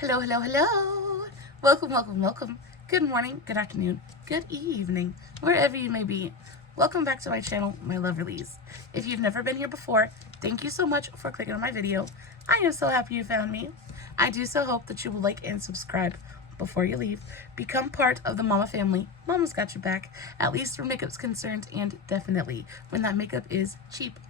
Hello, hello, hello. Welcome, welcome, welcome. Good morning, good afternoon, good evening, wherever you may be. Welcome back to my channel, my lovelies. If you've never been here before, thank you so much for clicking on my video. I am so happy you found me. I do so hope that you will like and subscribe before you leave. Become part of the Mama family. Mama's got your back, at least where makeup's concerned, and definitely when that makeup is cheap.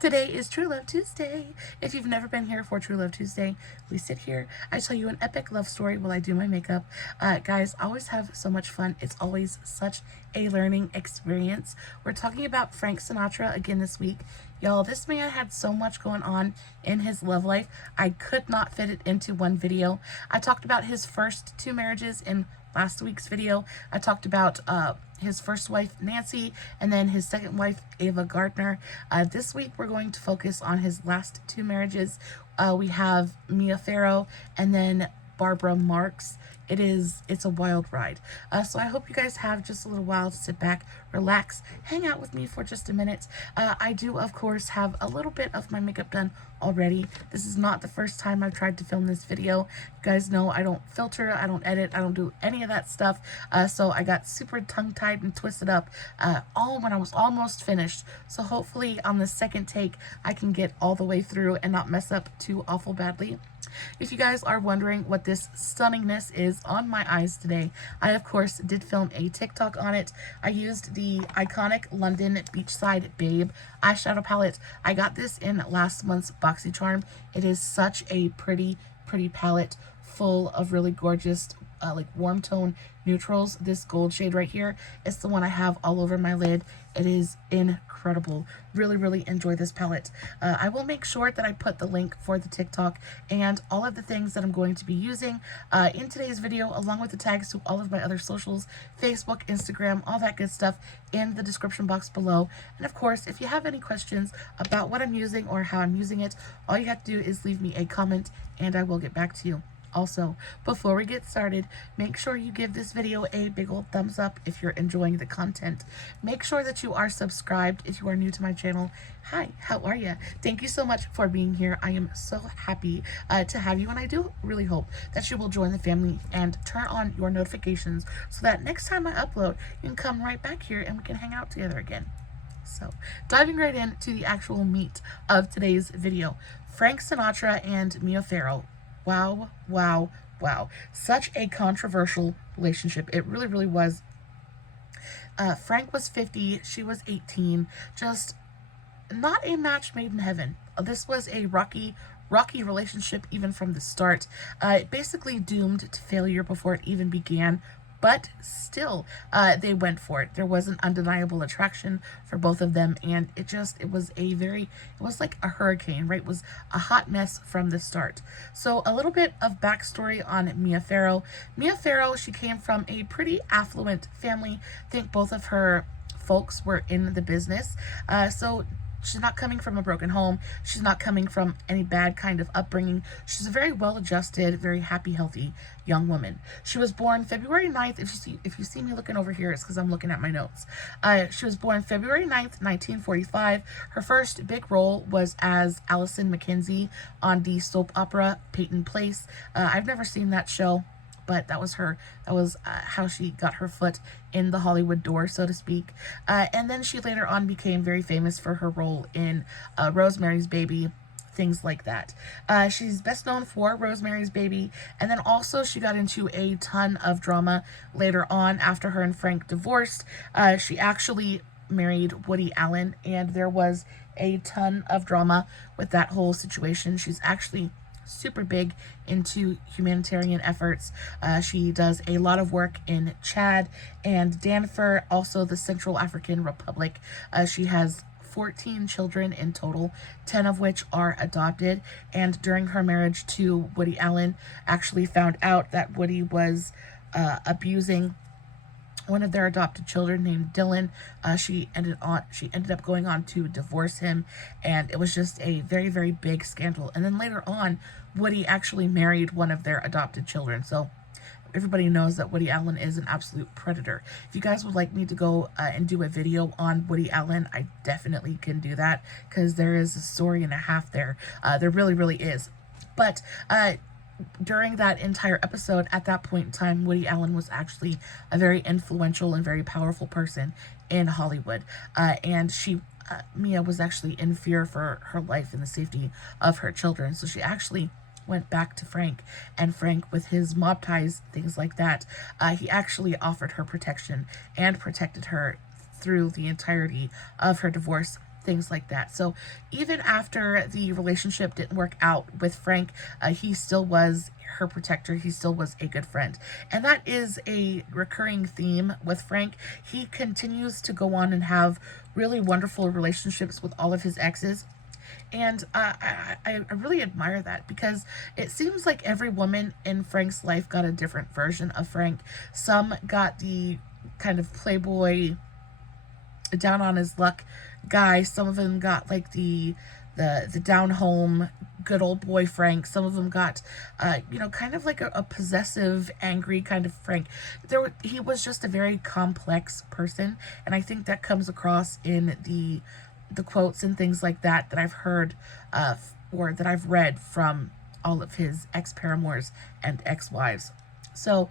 Today is True Love Tuesday. If you've never been here for True Love Tuesday, we sit here, I tell you an epic love story while I do my makeup. Guys, I always have so much fun. It's always such a learning experience. We're talking about Frank Sinatra again this week. Y'all, this man had so much going on in his love life. I could not fit it into one video. I talked about his first two marriages in last week's video. I talked about his first wife, Nancy, and then his second wife, Ava Gardner. This week, we're going to focus on his last two marriages. We have Mia Farrow and then Barbara Marx. It's a wild ride. So I hope you guys have just a little while to sit back, relax, hang out with me for just a minute. I do, of course, have a little bit of my makeup done already. This is not the first time I've tried to film this video. You guys know I don't filter, I don't edit, I don't do any of that stuff. So I got super tongue-tied and twisted up all when I was almost finished. So hopefully on the second take, I can get all the way through and not mess up too awful badly. If you guys are wondering what this stunningness is on my eyes today, I of course did film a TikTok on it. I used the iconic London Beachside Babe eyeshadow palette. I got this in last month's BoxyCharm. It is such a pretty palette full of really gorgeous like warm tone neutrals. This gold shade right here is the one I have all over my lid. It is incredible. Really enjoy this palette. I will make sure that I put the link for the TikTok and all of the things that I'm going to be using in today's video, along with the tags to all of my other socials, Facebook, Instagram, all that good stuff in the description box below. And of course, if you have any questions about what I'm using or how I'm using it, all you have to do is leave me a comment and I will get back to you. Also, before we get started, make sure you give this video a big old thumbs up if you're enjoying the content. Make sure that you are subscribed if you are new to my channel. Hi, how are you? Thank you so much for being here. I am so happy to have you, and I do really hope that you will join the family and turn on your notifications so that next time I upload, you can come right back here and we can hang out together again. So, diving right into the actual meat of today's video, Frank Sinatra and Mia Farrow. Wow. Such a controversial relationship. It really was. Frank was 50, she was 18. Just not a match made in heaven. This was a rocky relationship even from the start. It basically doomed to failure before it even began. But still, they went for it. There was an undeniable attraction for both of them, and it was like a hurricane, right? It was a hot mess from the start. So a little bit of backstory on Mia Farrow. Mia Farrow, she came from a pretty affluent family. I think both of her folks were in the business. So she's not coming from a broken home. She's not coming from any bad kind of upbringing. She's a very well-adjusted, very happy, healthy young woman. She was born February 9th. If you see me looking over here, it's because I'm looking at my notes. She was born February 9th, 1945. Her first big role was as Allison Mackenzie on the soap opera Peyton Place. I've never seen that show, but that was her. That was how she got her foot in the Hollywood door, so to speak. And then she later on became very famous for her role in Rosemary's Baby, things like that. She's best known for Rosemary's Baby, and then also she got into a ton of drama later on after her and Frank divorced. She actually married Woody Allen, and there was a ton of drama with that whole situation. She's actually super big into humanitarian efforts. She does a lot of work in Chad and Darfur, also the Central African Republic. She has 14 children in total, 10 of which are adopted, and during her marriage to Woody Allen, actually found out that Woody was abusing one of their adopted children named Dylan. She ended up going on to divorce him, and it was just a very big scandal. And then later on, Woody actually married one of their adopted children. So everybody knows that Woody Allen is an absolute predator. If you guys would like me to go and do a video on Woody Allen, I definitely can do that, because there is a story and a half there. There really is. But during that entire episode, at that point in time, Woody Allen was actually a very influential and very powerful person in Hollywood. And Mia was actually in fear for her life and the safety of her children. So she actually went back to Frank, and Frank, with his mob ties, things like that, he actually offered her protection and protected her through the entirety of her divorce, things like that. So even after the relationship didn't work out with Frank, he still was her protector. He still was a good friend. And that is a recurring theme with Frank. He continues to go on and have really wonderful relationships with all of his exes. And I really admire that, because it seems like every woman in Frank's life got a different version of Frank. Some got the kind of playboy, down on his luck guy. Some of them got like the down home good old boy Frank. Some of them got kind of like a possessive, angry kind of Frank. He was just a very complex person, and I think that comes across in the quotes and things like that I've heard or that I've read from all of his ex-paramours and ex-wives. So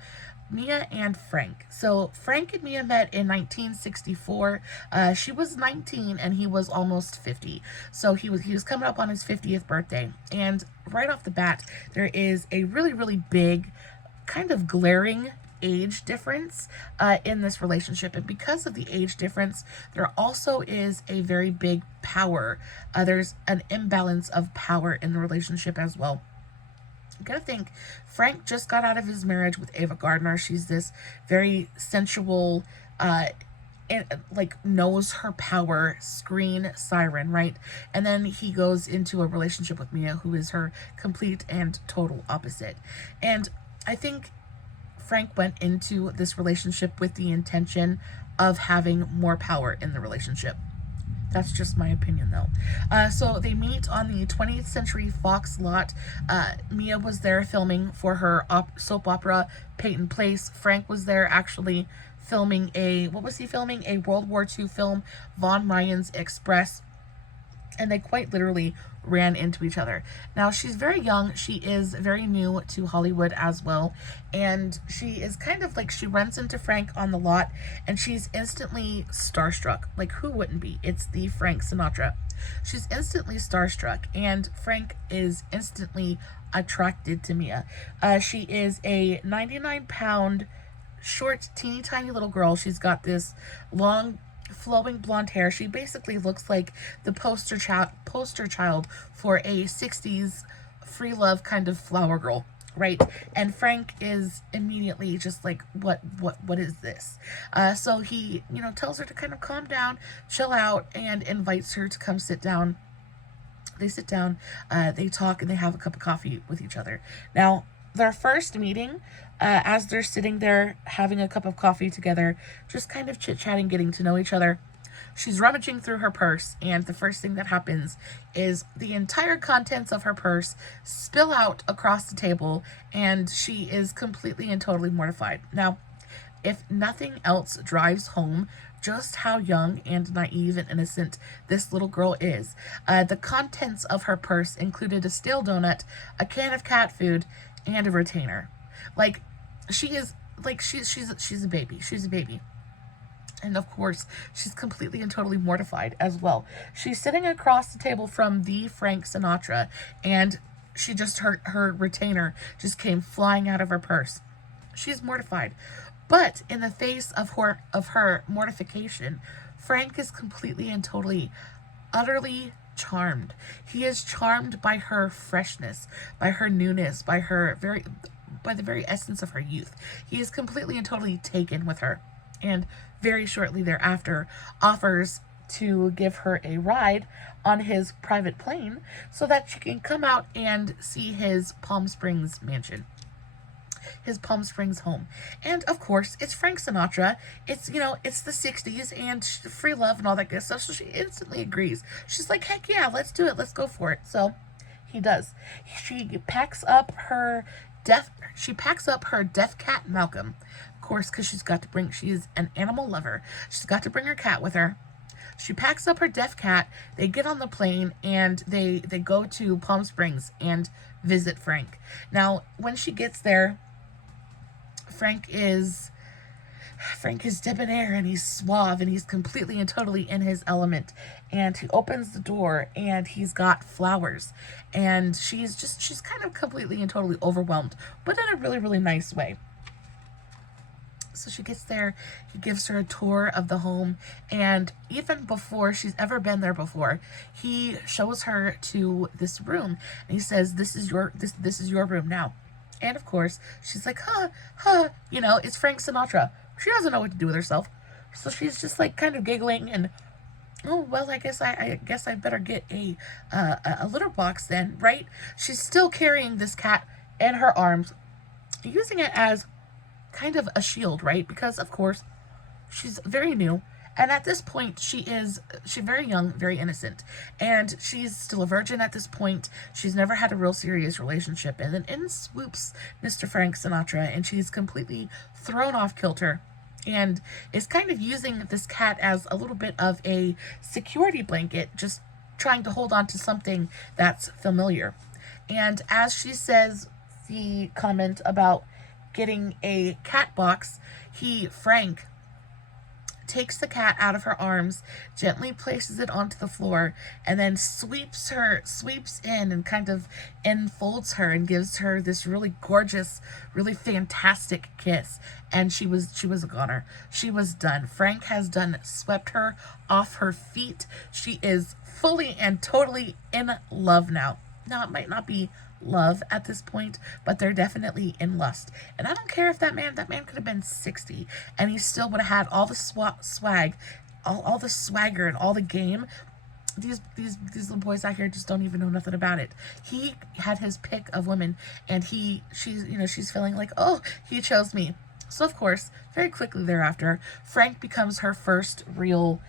Mia and Frank. So Frank and Mia met in 1964. She was 19 and he was almost 50. So he was coming up on his 50th birthday. And right off the bat, there is a really, really big, kind of glaring age difference in this relationship. And because of the age difference, there also is a very big power. There's an imbalance of power in the relationship as well. You gotta think, Frank just got out of his marriage with Ava Gardner. She's this very sensual, knows her power screen siren, right? And then he goes into a relationship with Mia, who is her complete and total opposite. And I think Frank went into this relationship with the intention of having more power in the relationship. That's just my opinion, though. So they meet on the 20th Century Fox lot. Mia was there filming for her soap opera, Peyton Place. Frank was there actually filming what was he filming? A World War II film, Von Ryan's Express. And they quite literally ran into each other. Now, she's very young. She is very new to Hollywood as well. And she is kind of like, she runs into Frank on the lot and she's instantly starstruck. Like, who wouldn't be? It's the Frank Sinatra. She's instantly starstruck, and Frank is instantly attracted to Mia. She is a 99-pound, short, teeny tiny little girl. She's got this long, flowing blonde hair. She basically looks like the poster child for a 60s free love kind of flower girl, right? And Frank is immediately just like, what is this? So he, tells her to kind of calm down, chill out, and invites her to come sit down. They sit down, they talk, and they have a cup of coffee with each other. Now, their first meeting, as they're sitting there having a cup of coffee together, just kind of chit-chatting, getting to know each other, she's rummaging through her purse, and the first thing that happens is the entire contents of her purse spill out across the table, and she is completely and totally mortified. Now, if nothing else drives home just how young and naive and innocent this little girl is, the contents of her purse included a stale donut, a can of cat food, and a retainer. Like, she is, like, she's a baby. She's a baby. And of course, she's completely and totally mortified as well. She's sitting across the table from the Frank Sinatra, and she just, her retainer just came flying out of her purse. She's mortified. But in the face of her mortification, Frank is completely and totally, utterly charmed. He is charmed by her freshness, by her newness, by the very essence of her youth. He is completely and totally taken with her, and very shortly thereafter offers to give her a ride on his private plane so that she can come out and see his Palm Springs mansion, his Palm Springs home. And of course, it's Frank Sinatra. It's, it's the 60s and free love and all that good stuff. So she instantly agrees. She's like, heck yeah, let's do it. Let's go for it. So he does. She packs up her deaf cat Malcolm, of course, because she is an animal lover. She's got to bring her cat with her. She packs up her deaf cat. They get on the plane and they go to Palm Springs, and visit Frank. Now, when she gets there, Frank is debonair and he's suave and he's completely and totally in his element. And he opens the door and he's got flowers. And she's kind of completely and totally overwhelmed, but in a really, really nice way. So she gets there, he gives her a tour of the home, and even before she's ever been there before, he shows her to this room and he says, this is your room now. And of course, she's like, it's Frank Sinatra. She doesn't know what to do with herself. So she's just like kind of giggling and, oh, well, I guess I better get a litter box then, right? She's still carrying this cat in her arms, using it as kind of a shield, right? Because of course she's very new, and at this point she's very young, very innocent, and she's still a virgin at this point. She's never had a real serious relationship, and then in swoops Mr. Frank Sinatra, and she's completely thrown off kilter and is kind of using this cat as a little bit of a security blanket, just trying to hold on to something that's familiar. And as she says the comment about getting a cat box, Frank, takes the cat out of her arms, gently places it onto the floor, and then sweeps in and kind of enfolds her and gives her this really gorgeous, really fantastic kiss. And she was a goner. She was done. Frank has swept her off her feet. She is fully and totally in love now. Now, it might not be love at this point, but they're definitely in lust. And I don't care if that man could have been 60 and he still would have had all the swag, all the swagger and all the game. These little boys out here just don't even know nothing about it. He had his pick of women, and she's feeling like, oh, he chose me. So of course, very quickly thereafter, Frank becomes her first real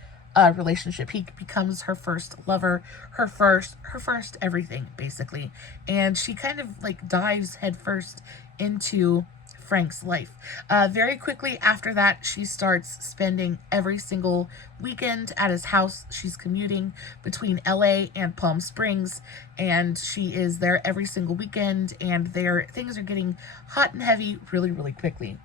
relationship. He becomes her first lover, her first everything, basically. And she kind of like dives headfirst into Frank's life. Very quickly after that, she starts spending every single weekend at his house. She's commuting between LA and Palm Springs, and she is there every single weekend, and things are getting hot and heavy really, really quickly.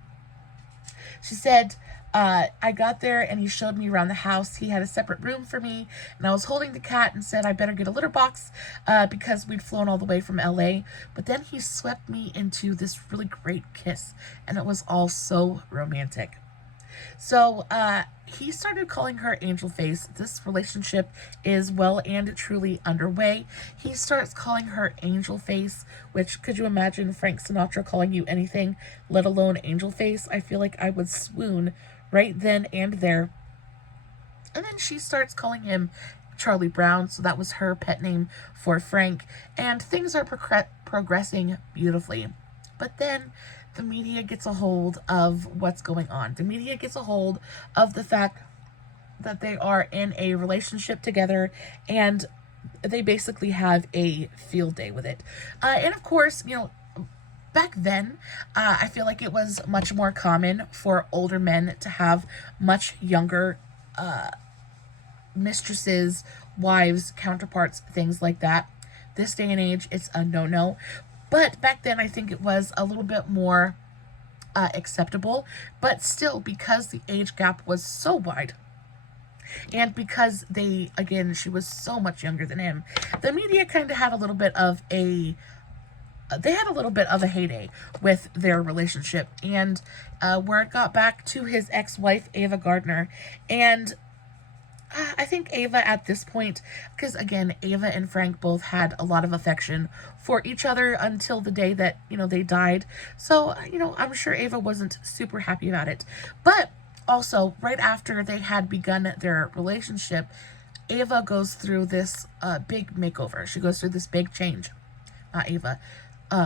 She said, I got there and he showed me around the house. He had a separate room for me, and I was holding the cat and said I better get a litter box because we'd flown all the way from LA. But then he swept me into this really great kiss, and it was all so romantic. So he started calling her Angel Face. This relationship is well and truly underway. He starts calling her Angel Face, which, could you imagine Frank Sinatra calling you anything, let alone Angel Face? I feel like I would swoon right then and there. And then she starts calling him Charlie Brown, so that was her pet name for Frank, and things are progressing beautifully. But then the media gets a hold of what's going on. The media gets a hold of the fact that they are in a relationship together, and they basically have a field day with it. And of course, back then, I feel like it was much more common for older men to have much younger mistresses, wives, counterparts, things like that. This day and age, it's a no-no. But back then, I think it was a little bit more acceptable. But still, because the age gap was so wide, and because she was so much younger than him, the media kind of had a little bit of a heyday with their relationship. And word got back to his ex-wife, Ava Gardner. And I think Ava at this point, because again, Ava and Frank both had a lot of affection for each other until the day that, they died. So, I'm sure Ava wasn't super happy about it. But also, right after they had begun their relationship, Ava goes through this big makeover. She goes through this big change. Not Ava.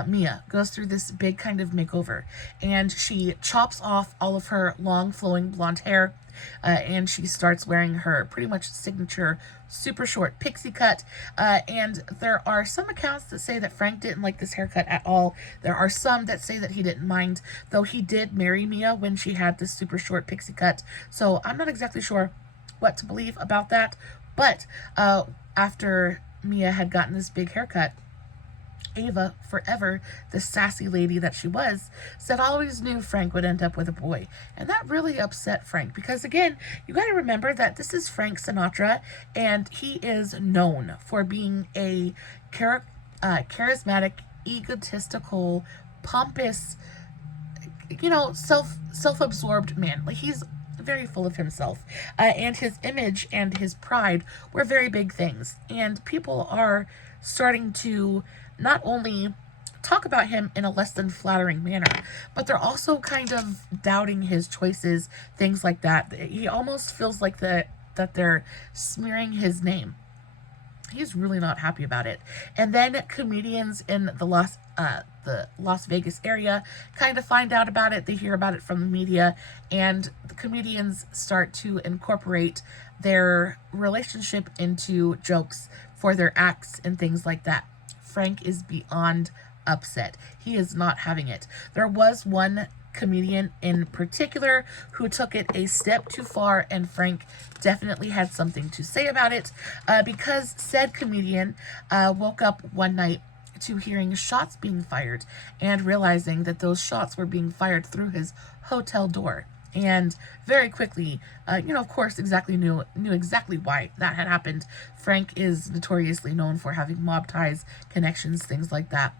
Mia goes through this big kind of makeover, and she chops off all of her long flowing blonde hair, and she starts wearing her pretty much signature super short pixie cut, and there are some accounts that say that Frank didn't like this haircut at all. There are some that say that he didn't mind, though he did marry Mia when she had this super short pixie cut, so I'm not exactly sure what to believe about that. But after Mia had gotten this big haircut, Ava, forever the sassy lady that she was, said always knew Frank would end up with a boy. And that really upset Frank because, again, you got to remember that this is Frank Sinatra, and he is known for being a charismatic, egotistical, pompous, self-absorbed man. Like, he's very full of himself, and his image and his pride were very big things. And people are starting to not only talk about him in a less than flattering manner, but they're also kind of doubting his choices, things like that. He almost feels like that they're smearing his name. He's really not happy about it. And then comedians in the Las Vegas area kind of find out about it. They hear about it from the media, and the comedians start to incorporate their relationship into jokes for their acts and things like that. Frank is beyond upset. He is not having it. There was one comedian in particular who took it a step too far, and Frank definitely had something to say about it, because said comedian woke up one night to hearing shots being fired and realizing that those shots were being fired through his hotel door. And very quickly, of course, knew exactly why that had happened. Frank is notoriously known for having mob ties, connections, things like that.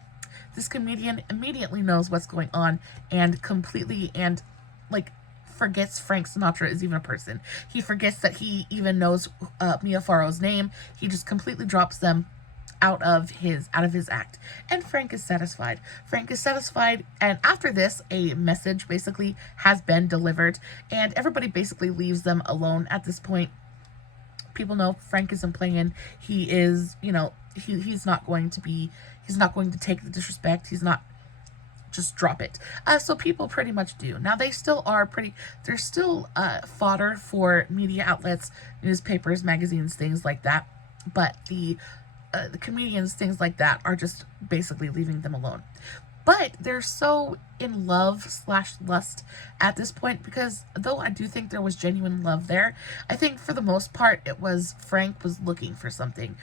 This comedian immediately knows what's going on and completely forgets Frank Sinatra is even a person. He forgets that he even knows Mia Farrow's name. He just completely drops them out of his act. And Frank is satisfied. And after this, a message basically has been delivered, and everybody basically leaves them alone at this point. People know Frank isn't playing. He is, he's not going to take the disrespect. He's not just drop it. So people pretty much do. Now they're still fodder for media outlets, newspapers, magazines, things like that. But the comedians, things like that, are just basically leaving them alone. But they're so in love/lust at this point, because though I do think there was genuine love there, I think for the most part it was Frank was looking for something.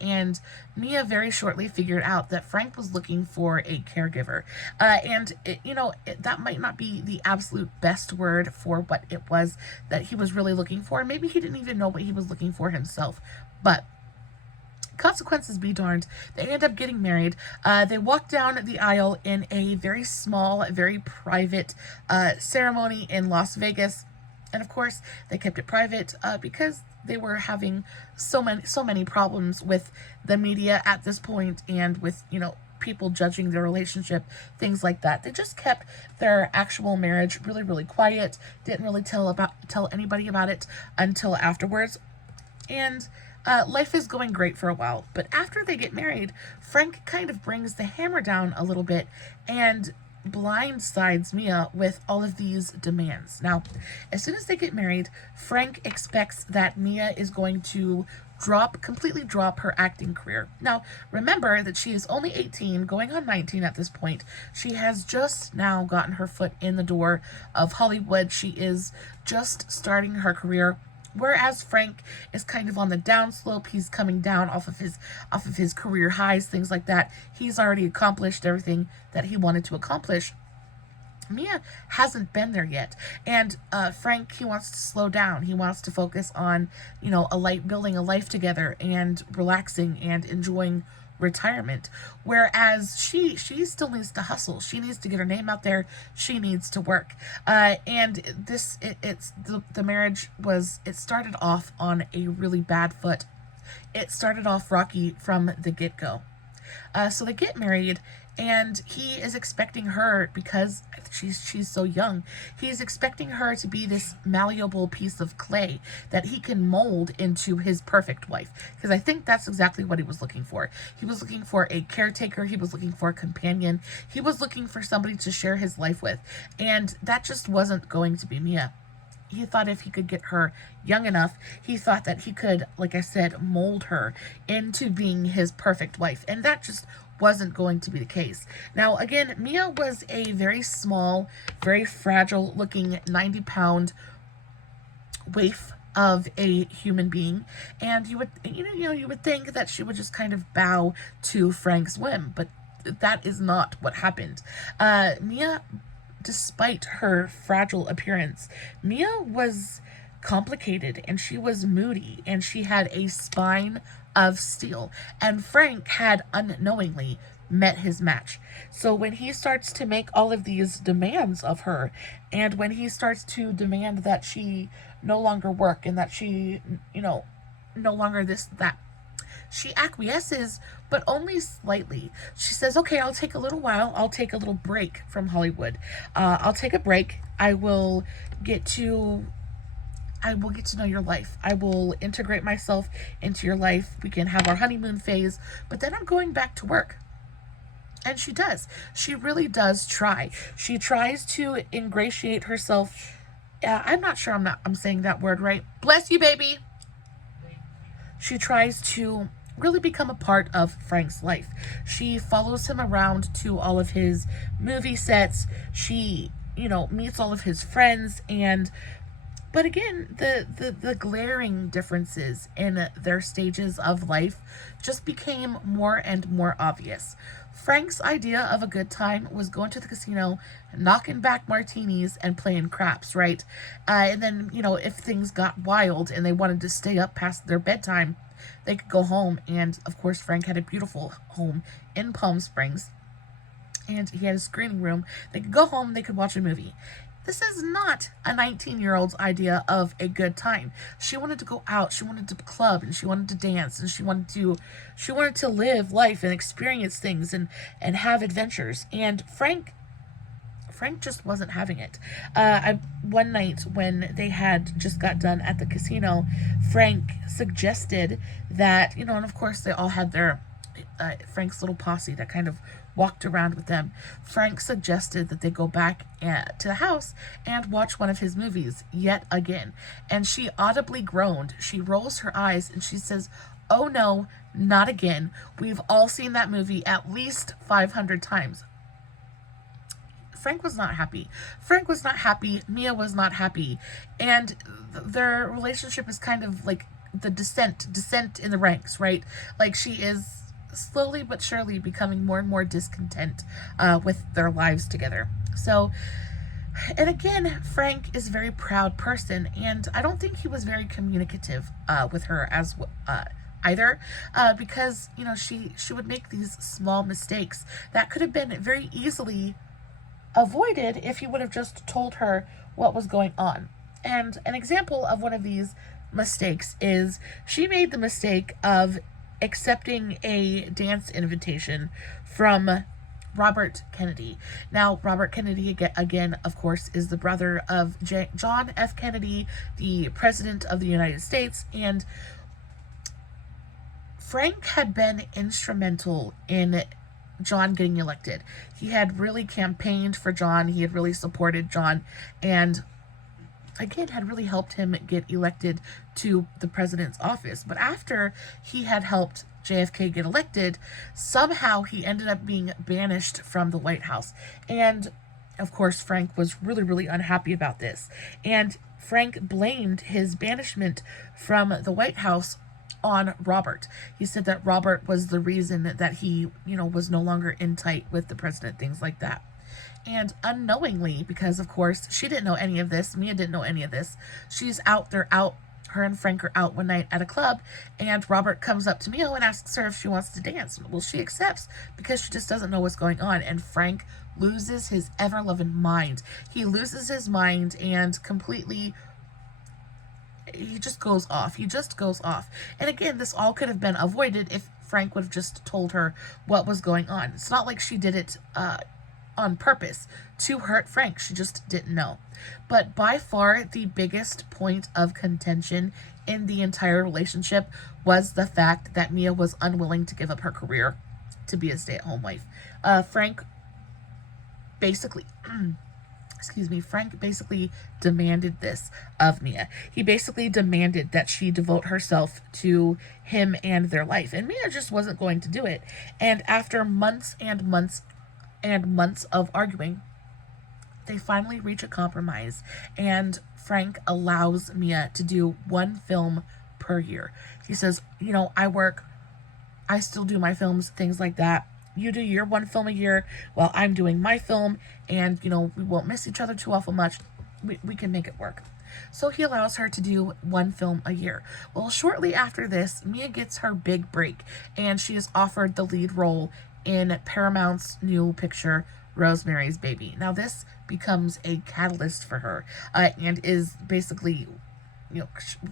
And Mia very shortly figured out that Frank was looking for a caregiver. That might not be the absolute best word for what it was that he was really looking for. Maybe he didn't even know what he was looking for himself. But consequences be darned. They end up getting married. They walk down the aisle in a very small, very private ceremony in Las Vegas. And of course, they kept it private because they were having so many problems with the media at this point, and with, people judging their relationship, things like that. They just kept their actual marriage really, really quiet. Didn't really tell anybody about it until afterwards. And life is going great for a while, but after they get married, Frank kind of brings the hammer down a little bit and blindsides Mia with all of these demands. Now, as soon as they get married, Frank expects that Mia is going to completely drop her acting career. Now, remember that she is only 18, going on 19 at this point. She has just now gotten her foot in the door of Hollywood. She is just starting her career. Whereas Frank is kind of on the downslope. He's coming down off of his career highs, things like that. He's already accomplished everything that he wanted to accomplish. Mia hasn't been there yet. And Frank, he wants to slow down. He wants to focus on, building a life together and relaxing and enjoying retirement. Whereas she still needs to hustle. She needs to get her name out there. She needs to work. And the marriage started off on a really bad foot. It started off rocky from the get-go. So they get married, and he is expecting her, because she's so young, he's expecting her to be this malleable piece of clay that he can mold into his perfect wife. Because I think that's exactly what he was looking for. He was looking for a caretaker. He was looking for a companion. He was looking for somebody to share his life with. And that just wasn't going to be Mia. He thought if he could get her young enough, he thought that he could, like I said, mold her into being his perfect wife. And that just wasn't going to be the case. Now, again, Mia was a very small, very fragile looking 90-pound waif of a human being, and you would you would think that she would just kind of bow to Frank's whim, but that is not what happened. Mia, despite her fragile appearance, Mia was complicated, and she was moody, and she had a spine of steel, and Frank had unknowingly met his match. So when he starts to make all of these demands of her, and when he starts to demand that she no longer work, and that she, no longer this, that, she acquiesces, but only slightly. She says, okay, I'll take a little while. I'll take a little break from Hollywood. I'll take a break. I will get to know your life. I will integrate myself into your life. We can have our honeymoon phase, but then I'm going back to work. And she does. She really does try. She tries to ingratiate herself. I'm not sure I'm saying that word right. Bless you, baby. She tries to really become a part of Frank's life. She follows him around to all of his movie sets. She, meets all of his friends, but again, the glaring differences in their stages of life just became more and more obvious. Frank's idea of a good time was going to the casino, knocking back martinis, and playing craps, right? And then, if things got wild and they wanted to stay up past their bedtime, they could go home. And of course, Frank had a beautiful home in Palm Springs, and he had a screening room. They could go home, they could watch a movie. This is not a 19-year-old's idea of a good time. She wanted to go out, she wanted to club, and she wanted to dance, and she wanted to live life and experience things and have adventures. And Frank just wasn't having it. One night when they had just got done at the casino, Frank suggested that, and of course they all had their Frank's little posse that kind of walked around with them. Frank suggested that they go back to the house and watch one of his movies yet again. And she audibly groaned. She rolls her eyes and she says, "Oh no, not again. We've all seen that movie at least 500 times." Frank was not happy. Frank was not happy. Mia was not happy. And their relationship is kind of like the descent in the ranks, right? Like, she is slowly but surely becoming more and more discontent with their lives together. So, and again, Frank is a very proud person, and I don't think he was very communicative with her as either, because she would make these small mistakes that could have been very easily avoided if he would have just told her what was going on. And an example of one of these mistakes is she made the mistake of accepting a dance invitation from Robert Kennedy. Now, Robert Kennedy, again, of course, is the brother of John F. Kennedy, the President of the United States, and Frank had been instrumental in John getting elected. He had really campaigned for John, he had really supported John, and again, had really helped him get elected to the president's office. But after he had helped JFK get elected, somehow he ended up being banished from the White House. And of course, Frank was really, really unhappy about this. And Frank blamed his banishment from the White House on Robert. He said that Robert was the reason that he, was no longer in tight with the president, things like that. And unknowingly, because of course she didn't know any of this, Mia didn't know any of this, her and Frank are out one night at a club, and Robert comes up to Mia and asks her if she wants to dance. Well, she accepts because she just doesn't know what's going on, and Frank loses his ever-loving mind. He loses his mind and completely, he just goes off. And again, this all could have been avoided if Frank would have just told her what was going on. It's not like she did it on purpose to hurt Frank. She just didn't know. But by far the biggest point of contention in the entire relationship was the fact that Mia was unwilling to give up her career to be a stay-at-home wife. Frank basically Frank basically demanded this of Mia. He basically demanded that she devote herself to him and their life, and Mia just wasn't going to do it. And after months and months and months of arguing, they finally reach a compromise, and Frank allows Mia to do one film per year. He says, I still do my films, things like that. You do your one film a year while I'm doing my film, and, we won't miss each other too awful much. We can make it work. So he allows her to do one film a year. Well, shortly after this, Mia gets her big break, and she is offered the lead role in Paramount's new picture, Rosemary's Baby. Now, this becomes a catalyst for her, and is basically,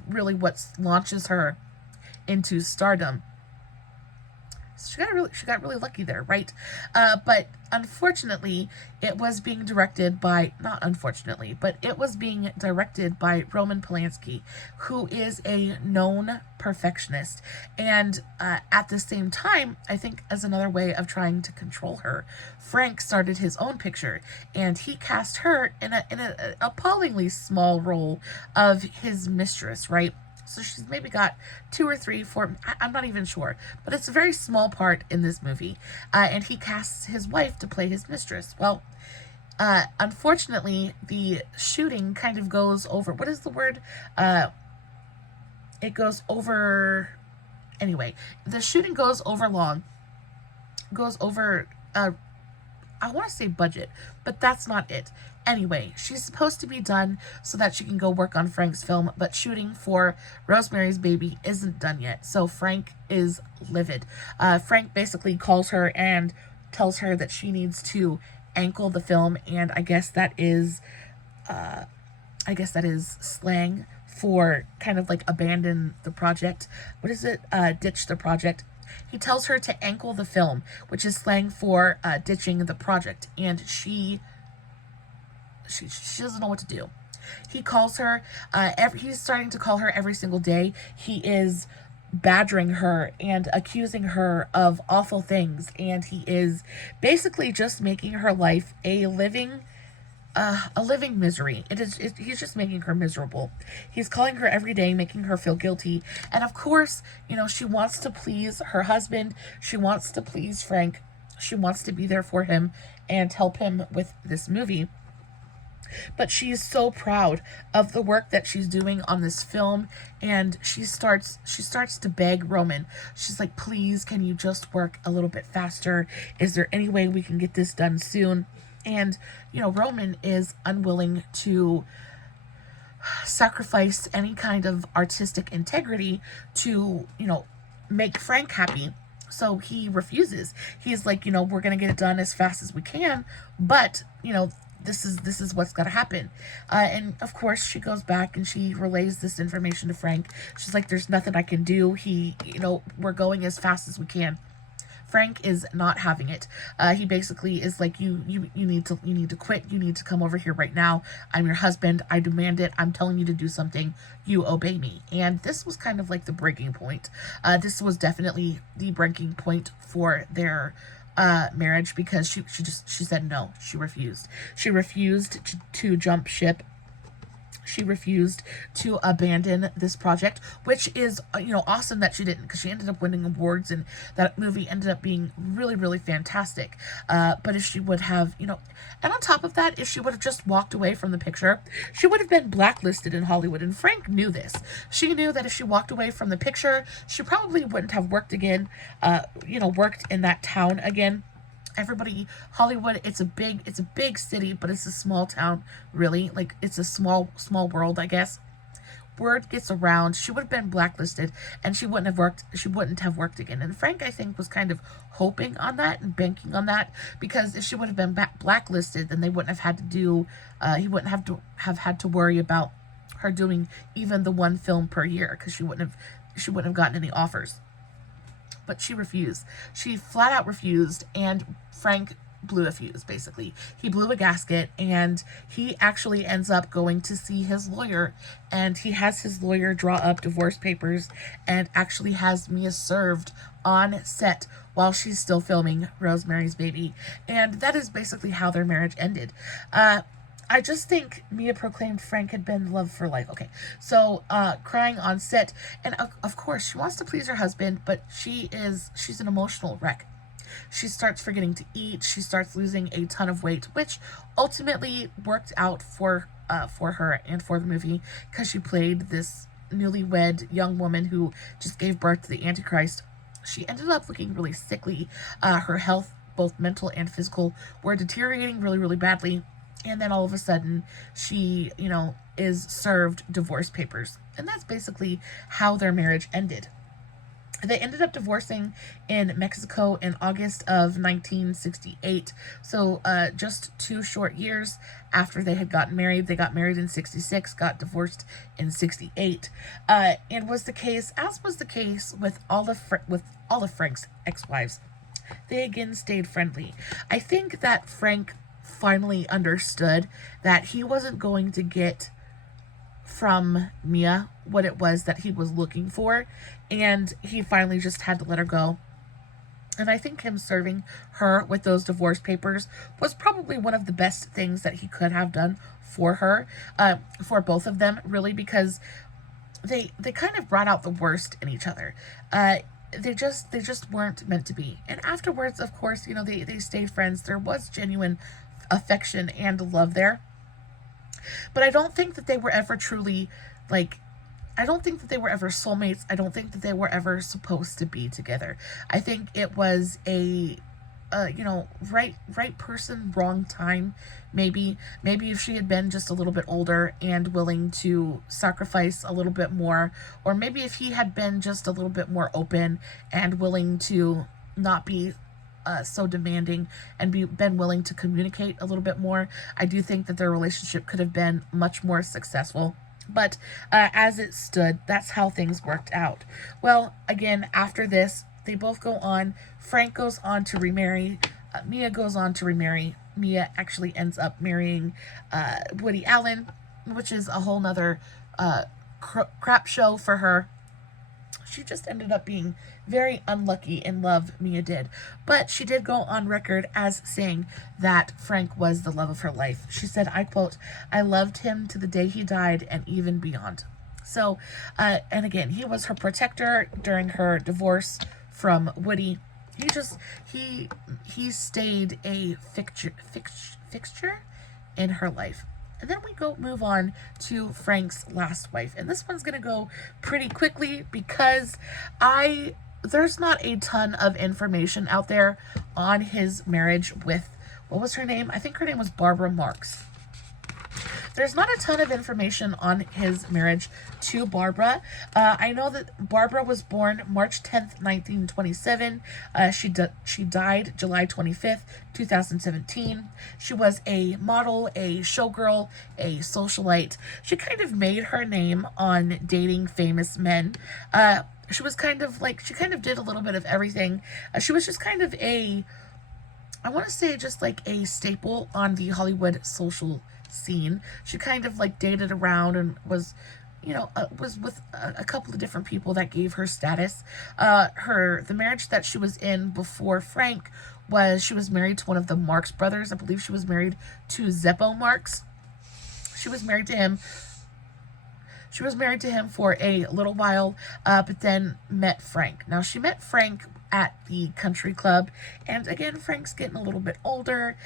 really what launches her into stardom. She got really lucky there, right? But unfortunately, it was being directed by, not unfortunately, but it was being directed by Roman Polanski, who is a known perfectionist. And at the same time, I think as another way of trying to control her, Frank started his own picture, and he cast her in an appallingly small role of his mistress, right? So she's maybe got 2 or 3, 4, I'm not even sure. But it's a very small part in this movie. And he casts his wife to play his mistress. Well, unfortunately, the shooting kind of goes over, what is the word? It goes over, anyway, the shooting goes over, I want to say budget, but that's not it. Anyway, she's supposed to be done so that she can go work on Frank's film, but shooting for Rosemary's Baby isn't done yet, so Frank is livid. Frank basically calls her and tells her that she needs to ankle the film, and I guess that is slang for kind of like abandon the project. What is it? Ditch the project. He tells her to ankle the film, which is slang for ditching the project, and she doesn't know what to do. He calls her, he's starting to call her every single day. He is badgering her and accusing her of awful things, and he is basically just making her life a living misery. He's just making her miserable. He's calling her every day, making her feel guilty. And of course, she wants to please her husband. She wants to please Frank. She wants to be there for him and help him with this movie. But she is so proud of the work that she's doing on this film, and she starts to beg Roman. She's like, please, can you just work a little bit faster? Is there any way we can get this done soon? And, Roman is unwilling to sacrifice any kind of artistic integrity to, make Frank happy. So he refuses. He's like, we're going to get it done as fast as we can, but, this is what's got to happen. And of course she goes back and she relays this information to Frank. She's like, there's nothing I can do. We're going as fast as we can. Frank is not having it. He basically is like, you need to quit. You need to come over here right now. I'm your husband. I demand it. I'm telling you to do something. You obey me. And this was kind of like the breaking point. This was definitely the breaking point for their marriage, because she said no. She refused. She refused to jump ship. She refused to abandon this project, which is, awesome that she didn't, because she ended up winning awards, and that movie ended up being really, really fantastic. But if she would have, and on top of that, if she would have just walked away from the picture, she would have been blacklisted in Hollywood, and Frank knew this. She knew that if she walked away from the picture, she probably wouldn't have worked again, worked in that town again. Everybody, Hollywood, it's a big city, but it's a small town, really. Like, it's a small world, I guess. Word gets around, she would have been blacklisted, and she wouldn't have worked again. And Frank, I think, was kind of hoping on that and banking on that, because if she would have been blacklisted, then they wouldn't have had to do, he wouldn't have had to worry about her doing even the one film per year, because she wouldn't have gotten any offers. But she refused. She flat out refused, and Frank blew a fuse, basically. He blew a gasket, and he actually ends up going to see his lawyer, and he has his lawyer draw up divorce papers and actually has Mia served on set while she's still filming Rosemary's Baby. And that is basically how their marriage ended. I just think Mia proclaimed Frank had been love for life. Okay, so crying on set, and of course she wants to please her husband, but she's an emotional wreck. She starts forgetting to eat. She starts losing a ton of weight, which ultimately worked out for her and for the movie, because she played this newlywed young woman who just gave birth to the Antichrist. She ended up looking really sickly. Her health, both mental and physical, were deteriorating really, really badly. And then all of a sudden, she, is served divorce papers. And that's basically how their marriage ended. They ended up divorcing in Mexico in August of 1968. So just 2 short years after they had gotten married. They got married in 66, got divorced in 68. And was the case, as was the case with all of Frank's ex-wives. They again stayed friendly. I think that Frank finally understood that he wasn't going to get from Mia what it was that he was looking for, and he finally just had to let her go. And I think him serving her with those divorce papers was probably one of the best things that he could have done for her, for both of them, really, because they kind of brought out the worst in each other. They just weren't meant to be. And afterwards, of course, they stayed friends. There was genuine affection and love there. But I don't think that they were ever truly, I don't think that they were ever soulmates. I don't think that they were ever supposed to be together. I think it was a, right person, wrong time. Maybe if she had been just a little bit older and willing to sacrifice a little bit more, or maybe if he had been just a little bit more open and willing to not be so demanding and been willing to communicate a little bit more, I do think that their relationship could have been much more successful. But as it stood, that's how things worked out. Well, again, after this, they both go on. Frank goes on to remarry. Mia goes on to remarry. Mia actually ends up marrying Woody Allen, which is a whole nother crap show for her. She just ended up being very unlucky in love, Mia did. But she did go on record as saying that Frank was the love of her life. She said, I quote, "I loved him to the day he died and even beyond." So, and again, he was her protector during her divorce from Woody. He stayed a fixture in her life. And then we move on to Frank's last wife. And this one's going to go pretty quickly because there's not a ton of information out there on his marriage with, what was her name? I think her name was Barbara Marx. There's not a ton of information on his marriage to Barbara. I know that Barbara was born March 10th, 1927. She died July 25th, 2017. She was a model, a showgirl, a socialite. She kind of made her name on dating famous men. She kind of did a little bit of everything. She was just kind of I want to say just like a staple on the Hollywood social scene. She kind of dated around and was with a couple of different people that gave her status. The marriage that she was in before Frank she was married to one of the Marx brothers. I believe she was married to Zeppo Marx. She was married to him for a little while, but then met Frank. Now, she met Frank at the country club, and again, Frank's getting a little bit older.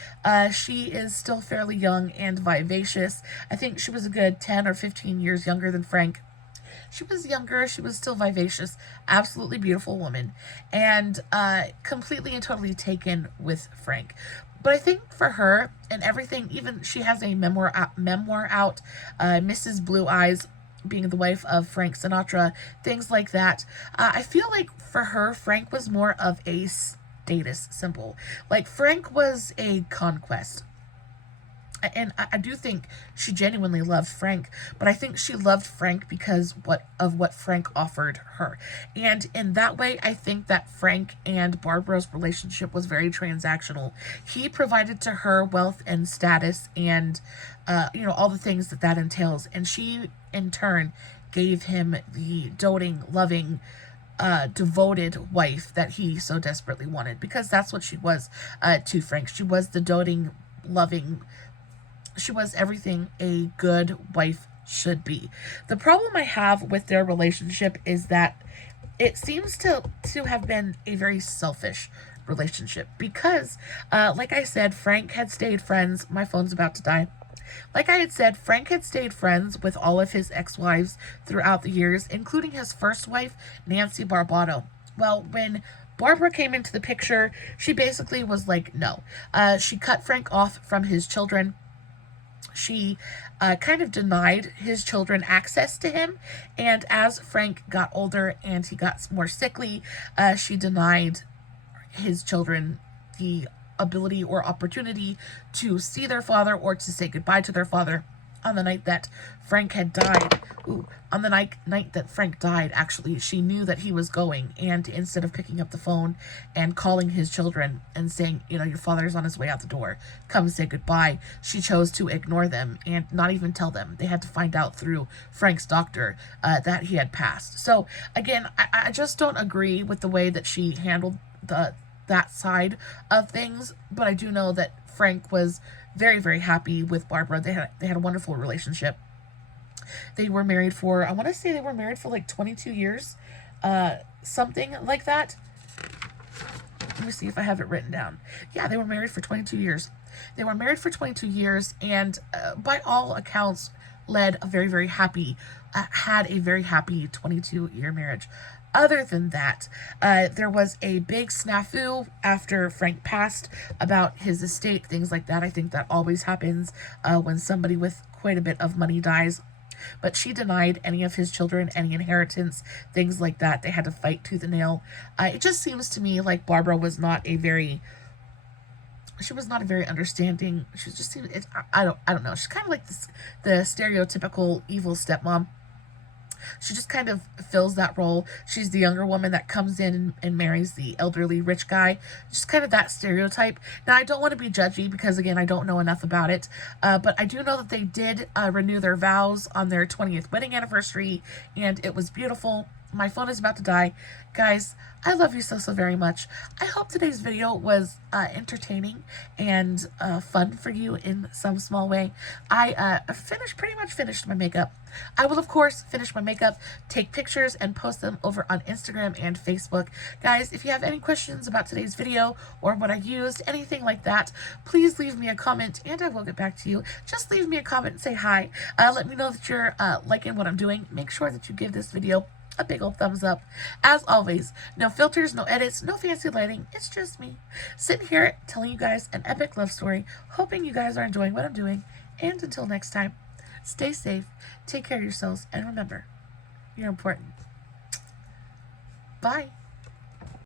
She is still fairly young and vivacious. I think she was a good 10 or 15 years younger than Frank. She was younger, she was still vivacious, absolutely beautiful woman, and completely and totally taken with Frank. But I think for her and everything, even she has a memoir out, Mrs. Blue Eyes, being the wife of Frank Sinatra, things like that. I feel like for her, Frank was more of a status symbol. Frank was a conquest. And I do think she genuinely loved Frank, but I think she loved Frank because of what Frank offered her. And in that way, I think that Frank and Barbara's relationship was very transactional. He provided to her wealth and status and, all the things that entails. And she, in turn, gave him the doting, loving, devoted wife that he so desperately wanted, because that's what she was to Frank. She was the doting, loving. She was everything a good wife should be. The problem I have with their relationship is that it seems to have been a very selfish relationship because, like I said, Frank had stayed friends. My phone's about to die. Like I had said, Frank had stayed friends with all of his ex-wives throughout the years, including his first wife, Nancy Barbato. Well, when Barbara came into the picture, she basically was like, no. She cut Frank off from his children. She kind of denied his children access to him. And as Frank got older and he got more sickly, she denied his children the ability or opportunity to see their father or to say goodbye to their father. On the night that Frank had died, on the night that Frank died, actually, she knew that he was going, and instead of picking up the phone and calling his children and saying, you know, your father's on his way out the door, come say goodbye, she chose to ignore them and not even tell them. They had to find out through Frank's doctor that he had passed. So, again, I just don't agree with the way that she handled that side of things, but I do know that Frank was very, very happy with Barbara. They had a wonderful relationship. They were married for, I want to say they were married for like 22 years, something like that. Let me see if I have it written down. Yeah, they were married for 22 years. They were married for 22 years and by all accounts led a very, very happy, had a very happy 22-year marriage. Other than that, there was a big snafu after Frank passed about his estate, things like that. I think that always happens when somebody with quite a bit of money dies. But she denied any of his children any inheritance, things like that. They had to fight tooth and nail. It just seems to me like Barbara was not a very... She was not a very understanding... She just seemed... I don't know. She's kind of like the stereotypical evil stepmom. She just kind of fills that role. She's the younger woman that comes in and marries the elderly rich guy. Just kind of that stereotype. Now, I don't want to be judgy because, again, I don't know enough about it. But I do know that they did renew their vows on their 20th wedding anniversary, and it was beautiful. My phone is about to die. Guys, I love you so, so very much. I hope today's video was entertaining and fun for you in some small way. I pretty much finished my makeup. I will, of course, finish my makeup, take pictures, and post them over on Instagram and Facebook. Guys, if you have any questions about today's video or what I used, anything like that, please leave me a comment and I will get back to you. Just leave me a comment and say hi. Let me know that you're liking what I'm doing. Make sure that you give this video a big old thumbs up. As always, no filters, no edits, no fancy lighting. It's just me sitting here telling you guys an epic love story, hoping you guys are enjoying what I'm doing. And until next time, stay safe, take care of yourselves, and remember, you're important. Bye.